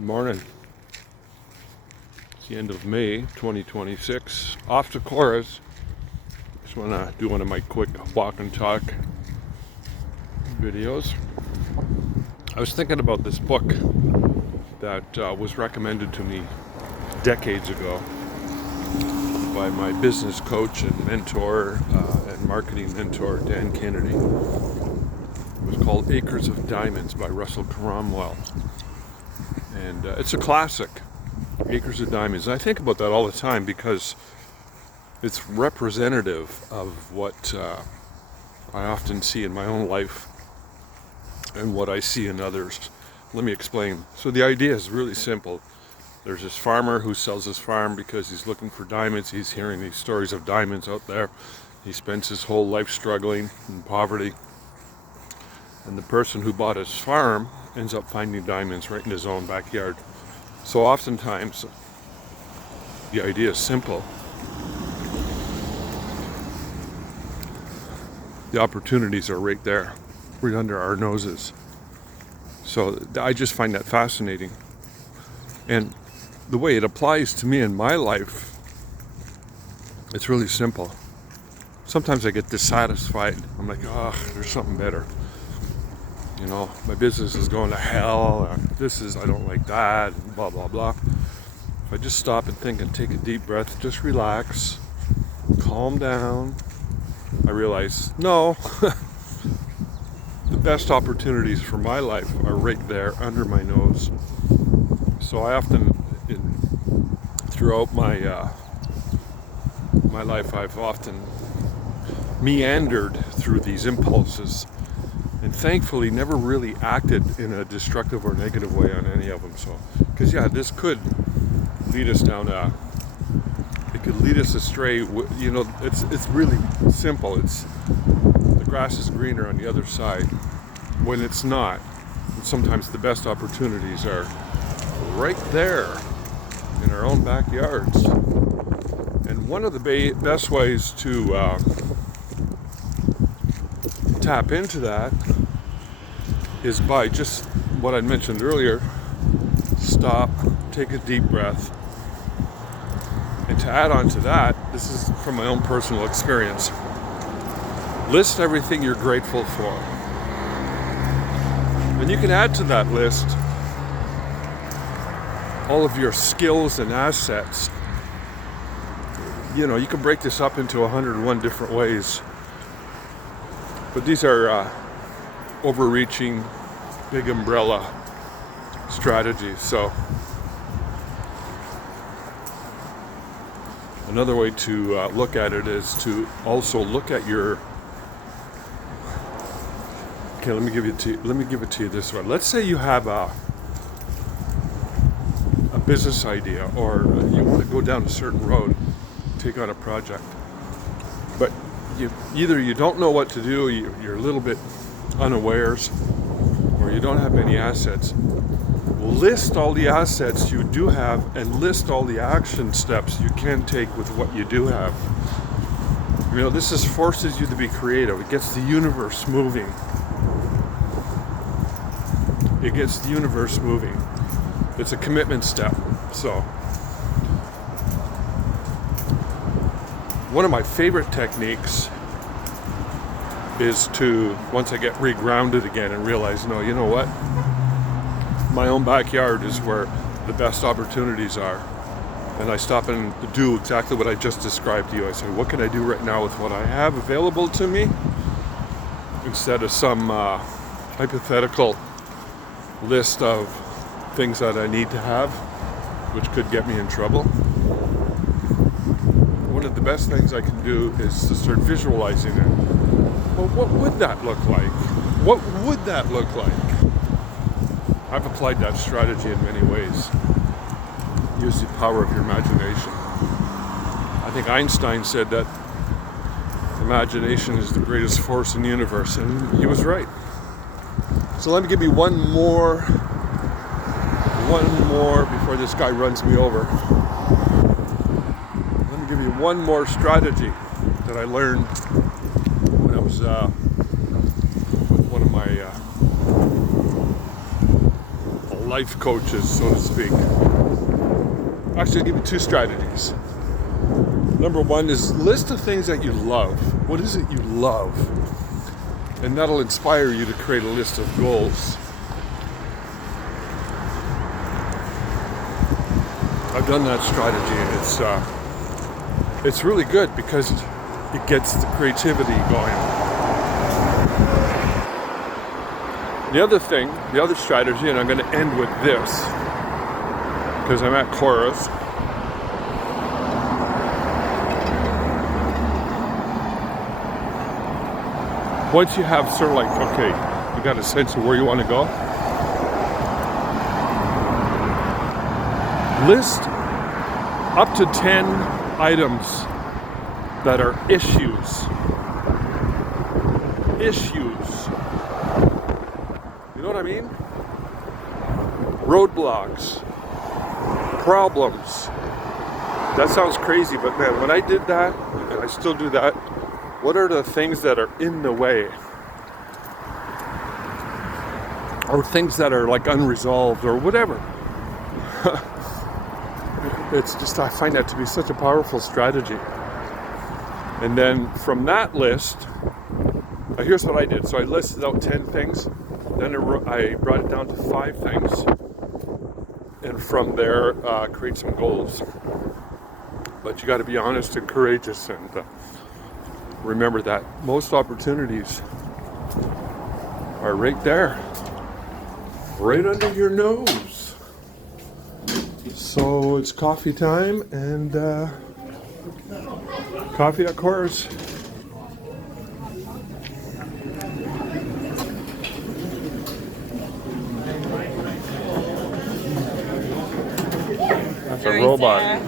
Morning. It's the end of May 2026. Off to chorus. Just want to do one of my quick walk and talk videos. I was thinking about this book that was recommended to me decades ago by my business coach and mentor and marketing mentor, Dan Kennedy. It was called Acres of Diamonds by Russell Cromwell. And it's a classic, Acres of Diamonds. And I think about that all the time because it's representative of what I often see in my own life and what I see in others. Let me explain. So the idea is really simple. There's this farmer who sells his farm because he's looking for diamonds. He's hearing these stories of diamonds out there. He spends his whole life struggling in poverty. And the person who bought his farm ends up finding diamonds right in his own backyard. So oftentimes, the idea is simple. The opportunities are right there, right under our noses. So I just find that fascinating. And the way it applies to me in my life, it's really simple. Sometimes I get dissatisfied. I'm like, there's something better. You know, my business is going to hell, I don't like that, blah, blah, blah. If I just stop and think and take a deep breath, just relax, calm down, I realize, no, the best opportunities for my life are right there under my nose. So I often, throughout my life, I've often meandered through these impulses and thankfully never really acted in a destructive or negative way on any of them. So, because this could lead us down it could lead us astray. You know, it's really simple. It's the grass is greener on the other side when it's not. And sometimes the best opportunities are right there in our own backyards. And one of the best ways to tap into that is by just what I mentioned earlier. Stop, take a deep breath. And to add on to that, this is from my own personal experience. List everything you're grateful for. And you can add to that list all of your skills and assets. You know, you can break this up into 101 different ways. But these are overreaching, big umbrella strategies. So another way to look at it is to also look at your. Okay, let me give it to you this way. Let's say you have a business idea, or you want to go down a certain road, take on a project, but you don't know what to do, you're a little bit unawares, or you don't have any assets. List all the assets you do have and list all the action steps you can take with what you do have. You know, this forces you to be creative. It gets the universe moving. It's a commitment step. So one of my favorite techniques is to, once I get regrounded again and realize, no, you know what? My own backyard is where the best opportunities are. And I stop and do exactly what I just described to you. I say, what can I do right now with what I have available to me? Instead of some hypothetical list of things that I need to have, which could get me in trouble. One of the best things I can do is to start visualizing it. Well, what would that look like? What would that look like? I've applied that strategy in many ways. Use the power of your imagination. I think Einstein said that imagination is the greatest force in the universe, and he was right. So let me give you one more before this guy runs me over. Let me give you one more strategy that I learned when I was with one of my life coaches, so to speak. Actually, I'll give you two strategies. Number one is list the things that you love. What is it you love? And that'll inspire you to create a list of goals. I've done that strategy, and it's really good because it gets the creativity going. The other strategy, and I'm going to end with this because I'm at chorus. Once you have sort of like, okay, you got a sense of where you want to go, list up to 10 items that are issues. Issues. You know what I mean? Roadblocks. Problems. That sounds crazy, but man, when I did that, and I still do that, what are the things that are in the way? Or things that are like unresolved or whatever. It's just, I find that to be such a powerful strategy. And then from that list, here's what I did. So I listed out 10 things, then I brought it down to 5 things, and from there, create some goals. But you got to be honest and courageous, and remember that most opportunities are right there, right under your nose. So it's coffee time, and coffee at course. That's a robot.